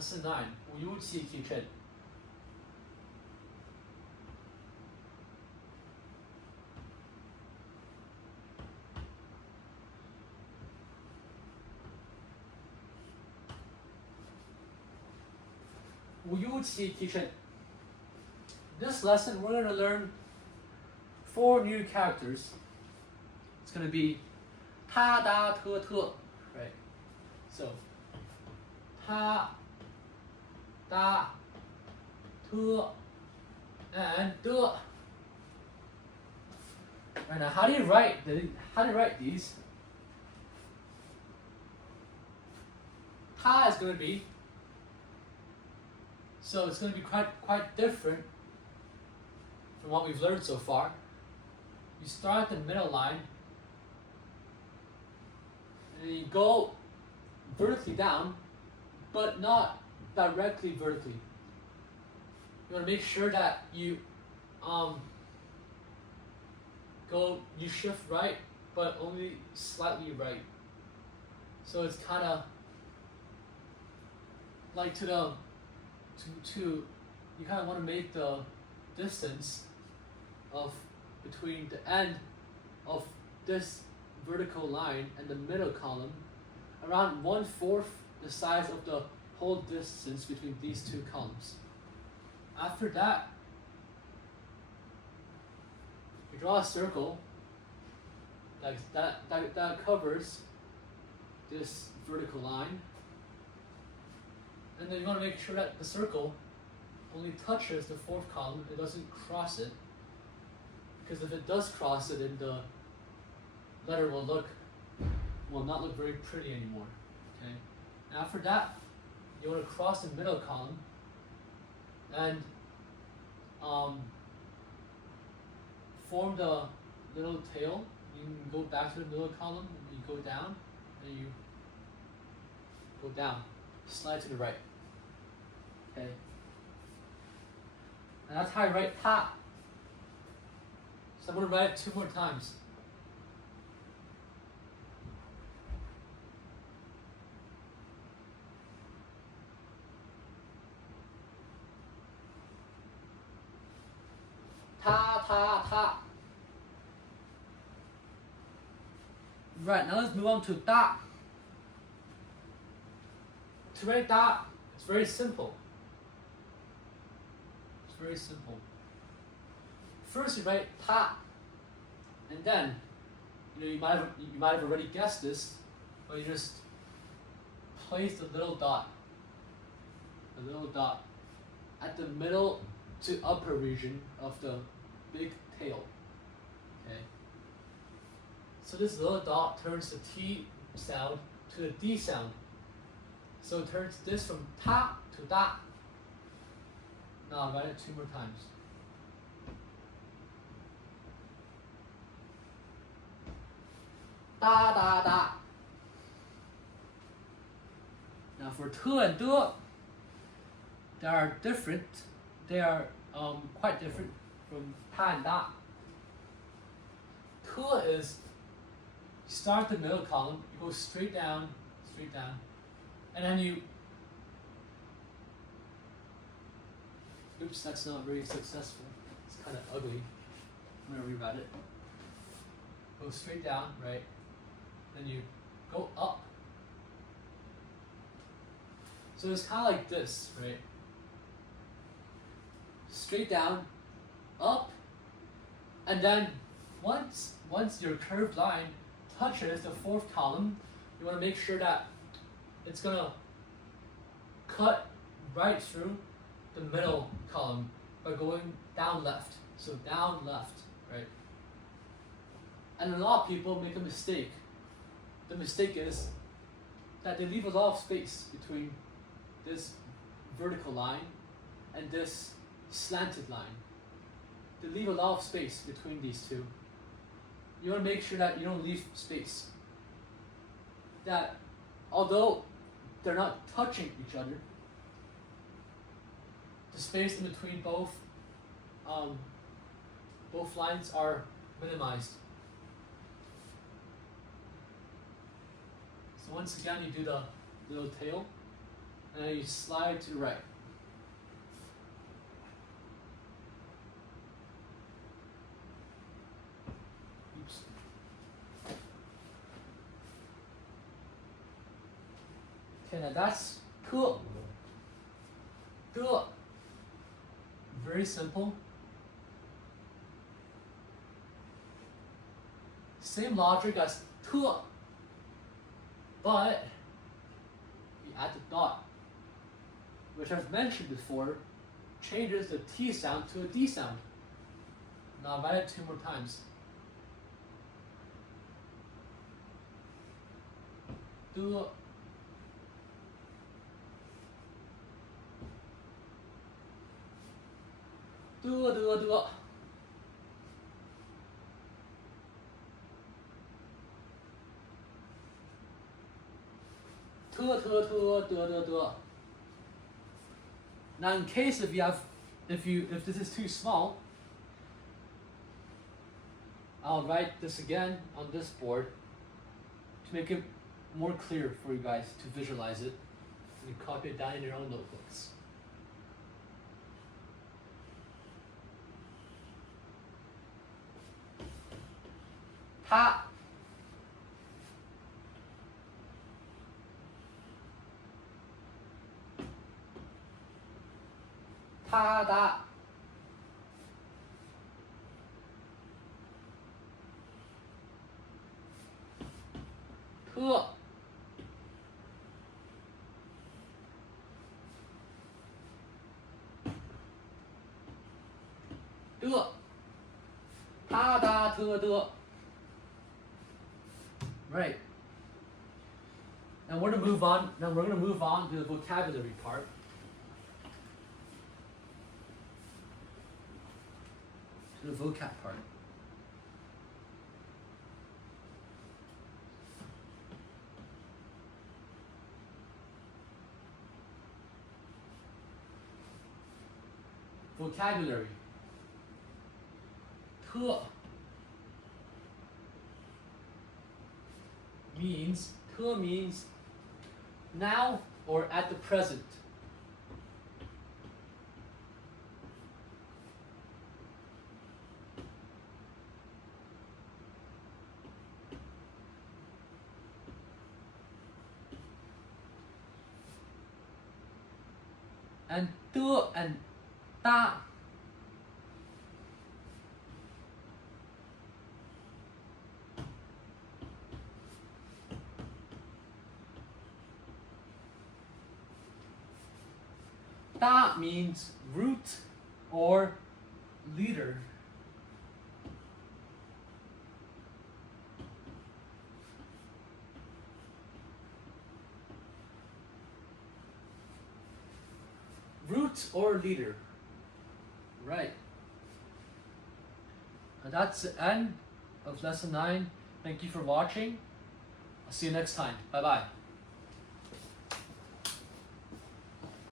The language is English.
Lesson 9无忧气提振。无忧气提振。This lesson we're going to learn 4 new characters. It's going to be ta, da, te, te, right? So ta, da, te, and de. Right, now how do you write these? Ta is going to be, so it's going to be quite different from what we've learned so far. You start at the middle line and you go vertically down, but not directly vertically. You want to make sure that you you shift right, but only slightly right. So it's kind of like you kind of want to make the distance of between the end of this vertical line and the middle column around 1/4 the size of the whole distance between these 2 columns. After that, you draw a circle like that covers this vertical line, and then you want to make sure that the circle only touches the 4th column, it doesn't cross it, because if it does cross it, then the letter will not look very pretty anymore. Okay. And after that, you want to cross the middle column and form the little tail. You can go back to the middle column, and you go down, and you go down, slide to the right. Okay. And that's how I write ta. So I'm going to write it 2 more times. Ta, ta, ta. Right, now let's move on to da. To write da, it's very simple. It's very simple. First you write ta, and then you might have already guessed this, but you just place the little dot at the middle to upper region of the big tail. Okay. So this little dot turns the T sound to the D sound. So it turns this from ta to da. Now I'll write it 2 more times. Da, da, da. Now for te and de, they are different. They are quite different from ta and da. Te is, you start the middle column, you go straight down, and then you, oops, that's not very successful. It's kind of ugly. I'm going to rewrite it. Go straight down, right? Then you go up. So it's kind of like this, right? Straight down, up, and then once your curved line touches the 4th column, you want to make sure that it's going to cut right through the middle column by going down left. So down left, right? And a lot of people make a mistake. The mistake is that they leave a lot of space between this vertical line and this slanted line. They leave a lot of space between these 2. You want to make sure that you don't leave space. That although they're not touching each other, the space in between both lines are minimized. So once again, you do the little tail. and then you slide to the right. Oops. Okay, now that's cool. Cool. Very simple. Same logic as to, but we add the dot, which I've mentioned before, changes the T sound to a D sound. Now I'll write it 2 more times. Do. Do. Do. Now, in case if this is too small, I'll write this again on this board to make it more clear for you guys to visualize it. You can copy it down in your own notebooks. Ta. Ta da. Te. De. Ta da te de. Right. Now we're gonna move on. Now we're gonna move on to the vocabulary part. To the vocab part. Vocabulary. Te means now or at the present. And te and ta. Ta means root or leader. Root or leader. Right. And that's the end of lesson 9. Thank you for watching. I'll see you next time. Bye bye.